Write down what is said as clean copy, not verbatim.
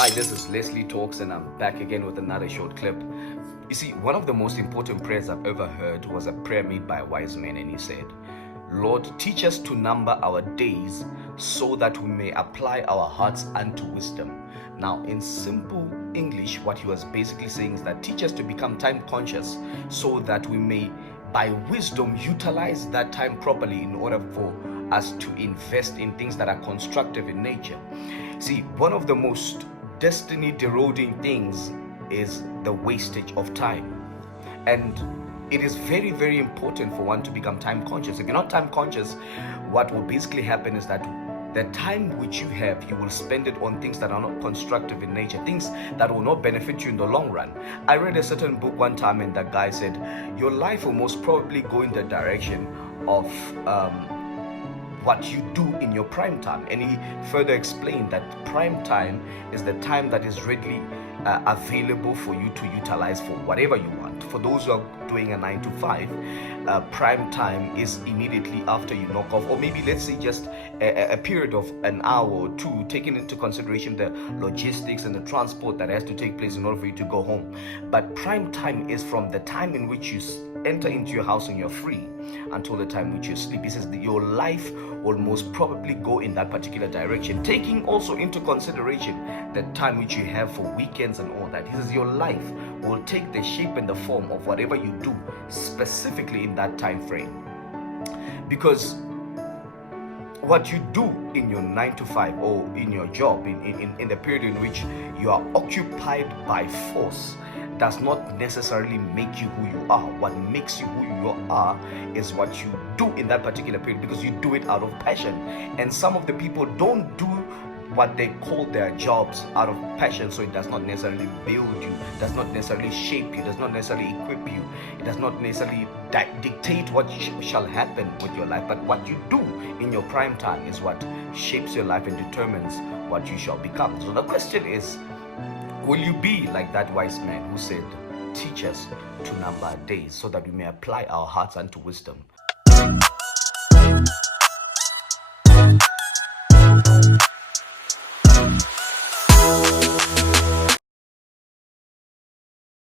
Hi, this is Leslie Talks, and I'm back again with another short clip. You see, one of the most important prayers I've ever heard was a prayer made by a wise man, and he said, Lord, teach us to number our days so that we may apply our hearts unto wisdom. Now, in simple English, what he was basically saying is that teach us to become time conscious so that we may, by wisdom, utilize that time properly in order for us to invest in things that are constructive in nature. See, one of the most destiny eroding things is the wastage of time. And it is very, very important for one to become time conscious. If you're not time conscious, what will basically happen is that the time which you have, you will spend it on things that are not constructive in nature, things that will not benefit you in the long run. I read a certain book one time, and that guy said, your life will most probably go in the direction of what you do in your prime time. And he further explained that prime time is the time that is readily available for you to utilize for whatever you want. For those who are doing a 9 to 5, prime time is immediately after you knock off, or maybe let's say just a period of an hour or two, taking into consideration the logistics and the transport that has to take place in order for you to go home. But prime time is from the time in which you enter into your house and you're free until the time which you sleep. He says that your life will most probably go in that particular direction, taking also into consideration the time which you have for weekends and all that. He says your life will take the shape and the form of whatever you do specifically in that time frame, because what you do in your 9 to 5 or in your job in the period in which you are occupied by force does not necessarily make you who you are. What makes you who you are is what you do in that particular period, because you do it out of passion. And some of the people don't do what they call their jobs out of passion, so it does not necessarily build you, does not necessarily shape you, does not necessarily equip you, it does not necessarily dictate what shall happen with your life. But what you do in your prime time is what shapes your life and determines what you shall become. So the question is, will you be like that wise man who said, teach us to number our days so that we may apply our hearts unto wisdom?